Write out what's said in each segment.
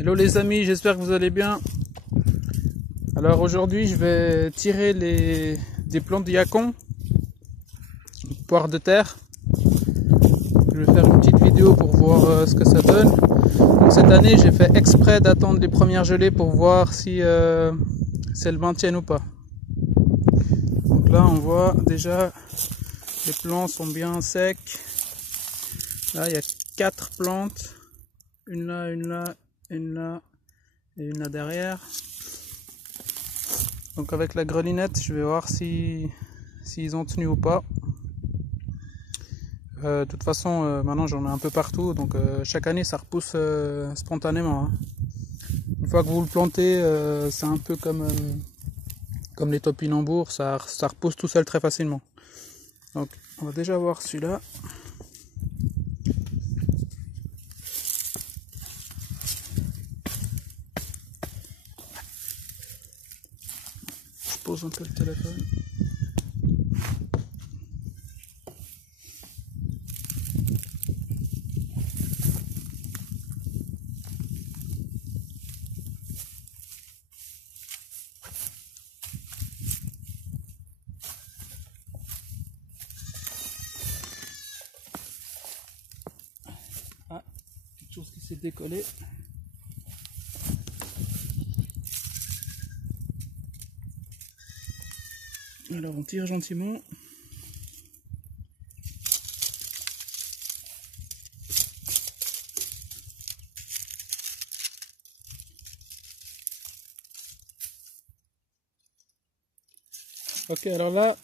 Hello les amis, j'espère que vous allez bien. Alors aujourd'hui je vais tirer des plants de yacon, poire de terre. Je vais faire une petite vidéo pour voir ce que ça donne. Donc, cette année j'ai fait exprès d'attendre les premières gelées pour voir si elles maintiennent ou pas. Donc là on voit déjà les plants sont bien secs. Là il y a 4 plantes, une là, une là, une là et une là derrière. Donc avec la grelinette, je vais voir s'ils ont tenu ou pas. De toute façon, maintenant j'en ai un peu partout, donc chaque année ça repousse spontanément. Hein. Une fois que vous le plantez, c'est un peu comme les topinambours, ça repousse tout seul très facilement. Donc on va déjà voir celui-là. Je pose un peu le téléphone. Ah, quelque chose qui s'est décollé. Alors on tire gentiment. Ok, alors là,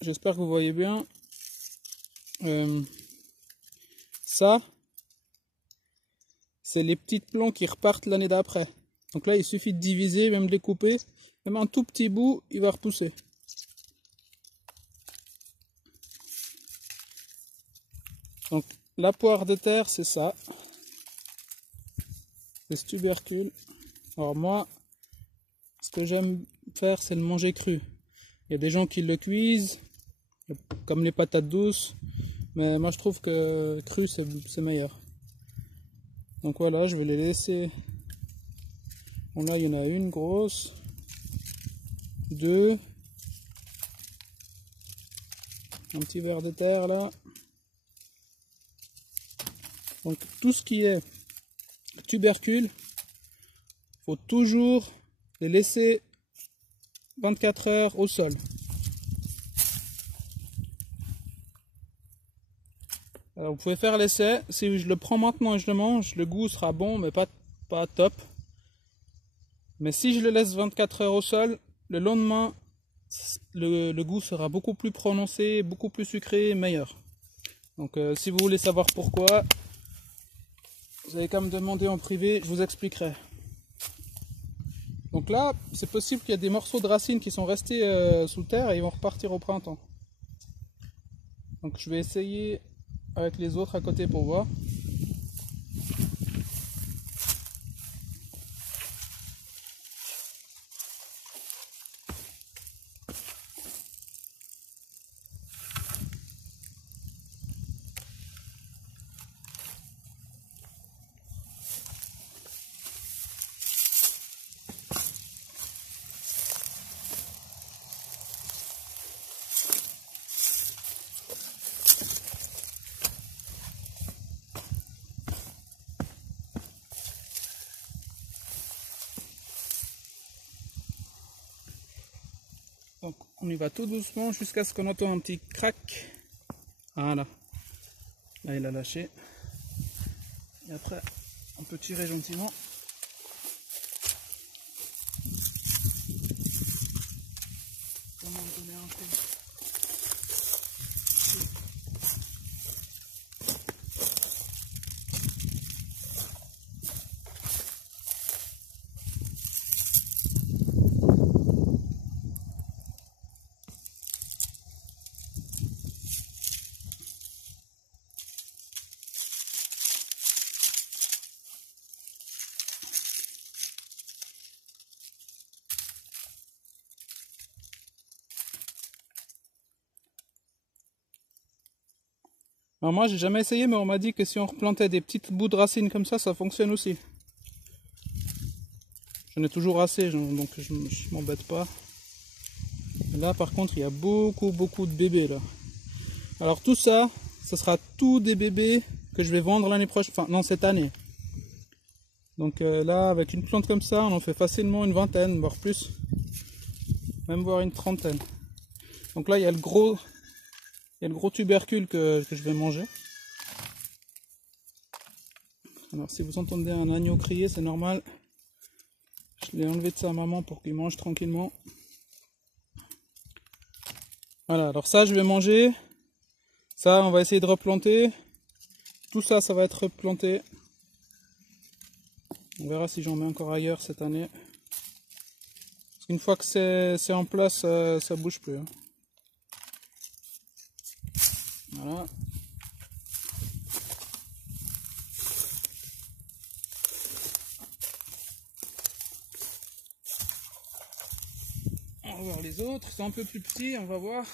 j'espère que vous voyez bien. Ça, c'est les petites plants qui repartent l'année d'après. Donc là, il suffit de diviser, même de les couper. Même un tout petit bout, il va repousser. Donc la poire de terre, c'est ça. C'est ce tubercule. Alors moi, ce que j'aime faire, c'est le manger cru. Il y a des gens qui le cuisent, comme les patates douces. Mais moi, je trouve que cru, c'est meilleur. Donc voilà, je vais les laisser. Bon là, il y en a une grosse. 2. Un petit ver de terre là. Donc tout ce qui est tubercule, faut toujours les laisser 24 heures au sol. Alors vous pouvez faire l'essai. Si je le prends maintenant et je le mange, le goût sera bon mais pas top. Mais si je le laisse 24 heures au sol, le lendemain le goût sera beaucoup plus prononcé, beaucoup plus sucré, meilleur. Donc si vous voulez savoir pourquoi, vous avez qu'à me demander en privé, je vous expliquerai. Donc là, c'est possible qu'il y a des morceaux de racines qui sont restés sous terre et ils vont repartir au printemps. Donc je vais essayer avec les autres à côté pour voir. Donc on y va tout doucement jusqu'à ce qu'on entende un petit crack. Voilà. Là il a lâché. Et après on peut tirer gentiment. Comment donner un peu. Alors moi j'ai jamais essayé, mais on m'a dit que si on replantait des petites bouts de racines comme ça fonctionne aussi. J'en ai toujours assez, donc je m'embête pas. Là par contre il y a beaucoup de bébés là. Alors tout ça, ce sera tout des bébés que je vais vendre l'année prochaine, enfin non cette année. Donc là avec une plante comme ça, on en fait facilement une vingtaine, voire plus. Même voire une trentaine. Donc là il y a le gros tubercule que je vais manger. Alors si vous entendez un agneau crier, c'est normal. Je l'ai enlevé de sa maman pour qu'il mange tranquillement. Voilà, alors ça je vais manger. Ça on va essayer de replanter. Tout ça, ça va être replanté. On verra si j'en mets encore ailleurs cette année. Parce qu'une fois que c'est en place, ça bouge plus. Hein. Voilà. On va voir les autres, c'est un peu plus petit, on va voir.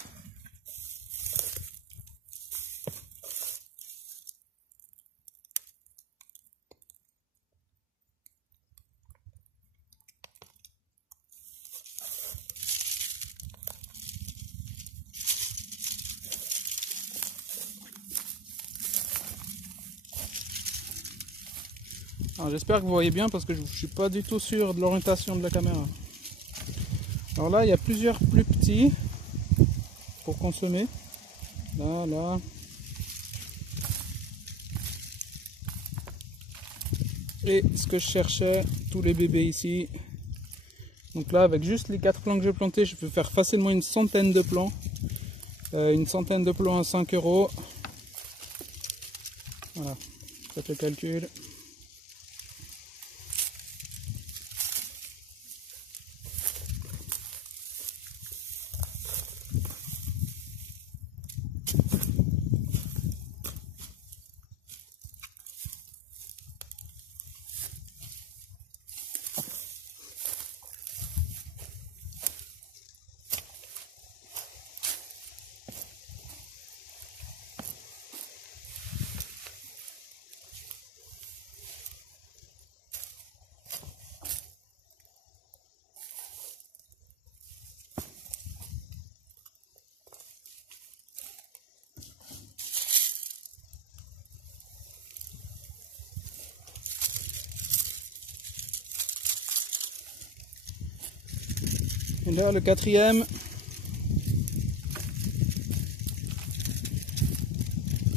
J'espère que vous voyez bien parce que je ne suis pas du tout sûr de l'orientation de la caméra. Alors là, il y a plusieurs plus petits pour consommer. Là. Et ce que je cherchais, tous les bébés ici. Donc là, avec juste les 4 plants que j'ai plantés, je peux faire facilement une centaine de plants. Une centaine de plants à 5 €. Voilà, faites le calcul. Et là, le quatrième.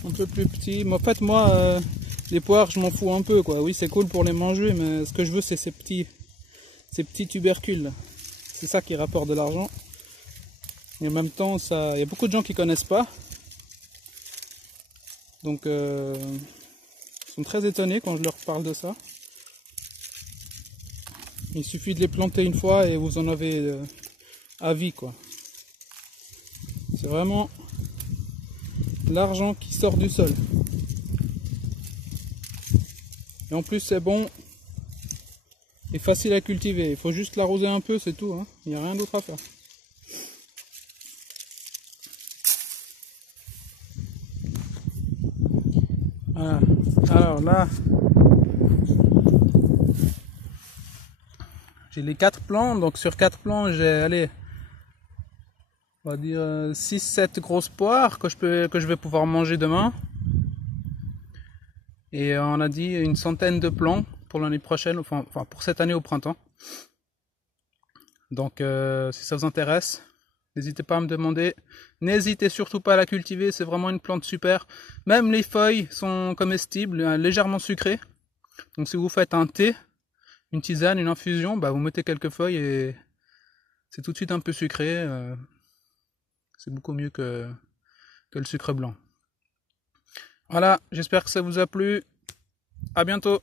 Un peu plus petit. Mais en fait, moi, les poires, je m'en fous un peu, quoi. Oui, c'est cool pour les manger, mais ce que je veux, c'est ces petits tubercules. C'est ça qui rapporte de l'argent. Et en même temps, il y a beaucoup de gens qui connaissent pas. Donc, ils sont très étonnés quand je leur parle de ça. Il suffit de les planter une fois et vous en avez à vie, quoi. C'est vraiment l'argent qui sort du sol. Et en plus, c'est bon et facile à cultiver. Il faut juste l'arroser un peu, c'est tout. Hein. Il n'y a rien d'autre à faire. Voilà. Alors là, j'ai les 4 plants. Donc sur 4 plants, j'ai, allez, on va dire 6-7 grosses poires que je vais pouvoir manger demain. Et on a dit une centaine de plants pour l'année prochaine, enfin pour cette année au printemps. Donc si ça vous intéresse, n'hésitez pas à me demander. N'hésitez surtout pas à la cultiver, c'est vraiment une plante super. Même les feuilles sont comestibles, légèrement sucrées. Donc si vous faites un thé, une tisane, une infusion, bah vous mettez quelques feuilles et c'est tout de suite un peu sucré. C'est beaucoup mieux que le sucre blanc. Voilà, j'espère que ça vous a plu. À bientôt.